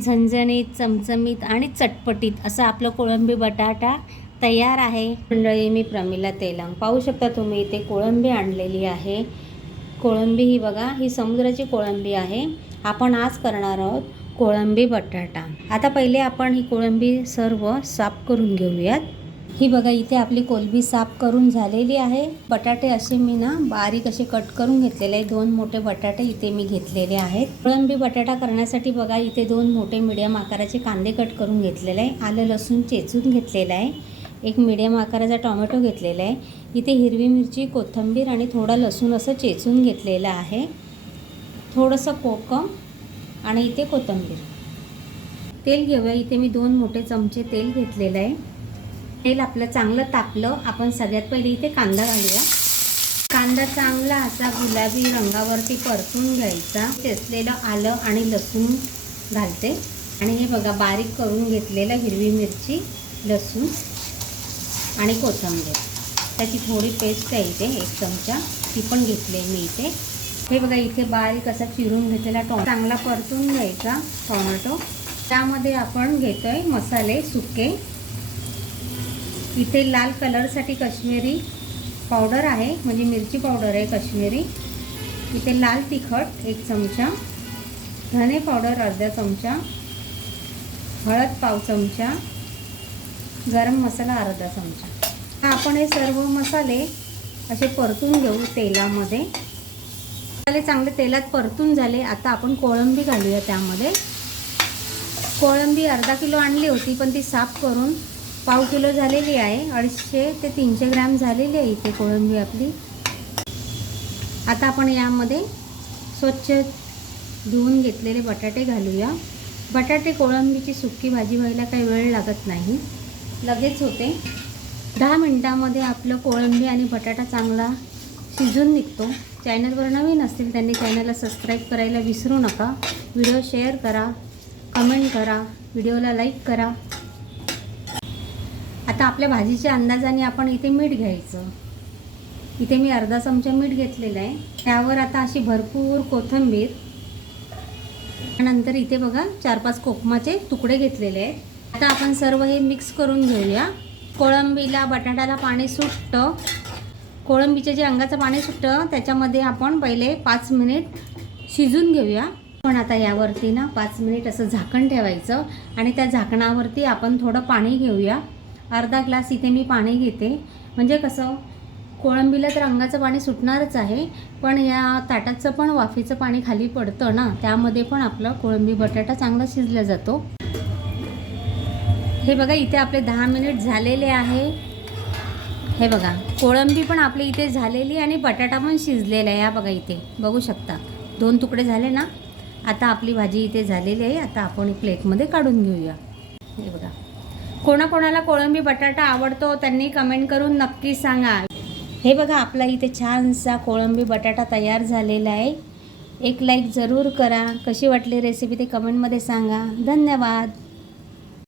झणझणीत, चमचमीत आणि चटपटीत असं आपलं कोळंबी बटाटा तयार आहे। मंडळी, मी प्रमिला तेलंग। पाहू शकता तुम्ही इथे कोळंबी आणलेली आहे। कोळंबी ही बघा, ही समुद्राची कोळंबी आहे। आपण आज करणार आहोत कोळंबी बटाटा। आता पहिले आपण ही कोळंबी सर्व साफ करून घेऊयात। ही बघा, इथे आपली कोलंबी साफ करून झालेली आहे। बटाटे असे मी ना बारीक असे कट करून घेतलेले आहे। 2 मोठे बटाटे इथे मी घेतलेले आहेत। कोळंबी बटाटा करण्यासाठी बघा, इथे 2 मोठे मीडियम आकाराचे कांदे कट करून घेतलेले आहे। आलं लसूण चेचून घेतलेलं आहे। एक मीडियम आकाराचा टोमॅटो घेतलेला आहे। इथे हिरवी मिरची, कोथिंबीर आणि थोडा लसूण असं चेचून घेतलेलं आहे। थोडंसं कोकम आणि इथे कोथिंबीर। तेल घेऊया। इथे मी 2 मोठे चमचे तेल घेतलेलं आहे। तेल आपलं चांगलं तापलं, आपण सगळ्यात पहिले इथे कांदा घालूया। कांदा चांगला असा गुलाबी रंगावरती परतून घ्यायचा। चेचलेलं आलं आणि लसूण घालते आणि हे बघा, बारीक करून घेतलेलं हिरवी मिरची, लसूण आणि कोथिंबीर, त्याची थोडी पेस्ट आहे इथे 1 चमचा, ती पण घेतली मी इथे। हे बघा, इथे बारीक असा चिरून घेतलेला टोमॅटो चांगला परतून घ्यायचा टोमॅटो। त्यामध्ये आपण घेतोय मसाले सुके। इथे लाल कलरसाठी काश्मीरी पावडर आहे, म्हणजे मिरची पावडर आहे काश्मीरी। इथे लाल तिखट 1 चमचा, धने पावडर अर्धा चमचा, हळद पाव चमचा, गरम मसाला अर्धा चमचा। आपण हे सर्व मसाले असे परतून घेऊ तेलामध्ये। मसाले चांगले तेलात परतून झाले। आता आपण कोळंबी घालूया त्यामध्ये। कोळंबी अर्धा किलो आणली होती, पण ती साफ करून पाव किलो झालेली आहे। 250 ते 300 ग्रॅम झालेली आहे इथे कोळंबी आपली। आता आपण यामध्ये स्वच्छ धुवून घेतलेले बटाटे घालूया। बटाटे कोळंबीची सुक्की भाजी व्हायला काही वेळ लागत नाही, लगेच होते। 10 मिनिटांमध्ये आपलं कोळंबी आणि बटाटा चांगला शिजून निघतो। चॅनलवर नवीन असतील त्यांनी चॅनलला सबस्क्राईब करायला विसरू नका। व्हिडिओ शेअर करा, कमेंट करा, व्हिडिओला लाईक करा। आता आपल्या भाजीच्या अंदाजाने आपण इथे मीठ घ्यायचं। इथे मी अर्धा चमचा मीठ घेतलेलं आहे। त्यावर आता अशी भरपूर कोथिंबीर, नंतर इथे बघा 4-5 कोकमाचे तुकडे घेतलेले आहेत। आता आपण सर्व हे मिक्स करून घेऊया। कोळंबीला बटाट्याला पाणी सुटतं, कोळंबीचे जे अंगाचं पाणी सुटतं त्याच्यामध्ये आपण पहिले 5 मिनिट शिजून घेऊया। पण आता यावरती ना 5 मिनिट असं झाकण ठेवायचं आणि त्या झाकणावरती आपण थोडं पाणी घेऊया। अर्धा ग्लास इथे मी पाणी घेते, म्हणजे कसं कोळंबीला तर अंगाचं पाणी सुटणारच आहे, पण या ताटाचं पण वाफेचं पाणी खाली पडतं ना, त्यामध्ये पण आपला कोळंबी बटाटा चांगला शिजला जातो। हे बघा, इथे आपले 10 मिनिट झालेले आहे। हे बघा, कोळंबी पण आपली इथे झालेली आणि बटाटा पण शिजलेला आहे। या बघा, इथे बघू शकता 2 तुकडे झाले ना। आता आपली भाजी इथे झालेली आहे। आता आपण प्लेटमध्ये काढून घेऊया। हे बघा, कोणाकोणाला कोळंबी बटाटा आवडतो त्यांनी कमेंट करून नक्की सांगा। हे बघा, आपला इथे छानसा कोळंबी बटाटा तयार झालेला आहे। एक लाईक जरूर करा। कशी वाटली रेसिपी ते कमेंटमध्ये सांगा। धन्यवाद।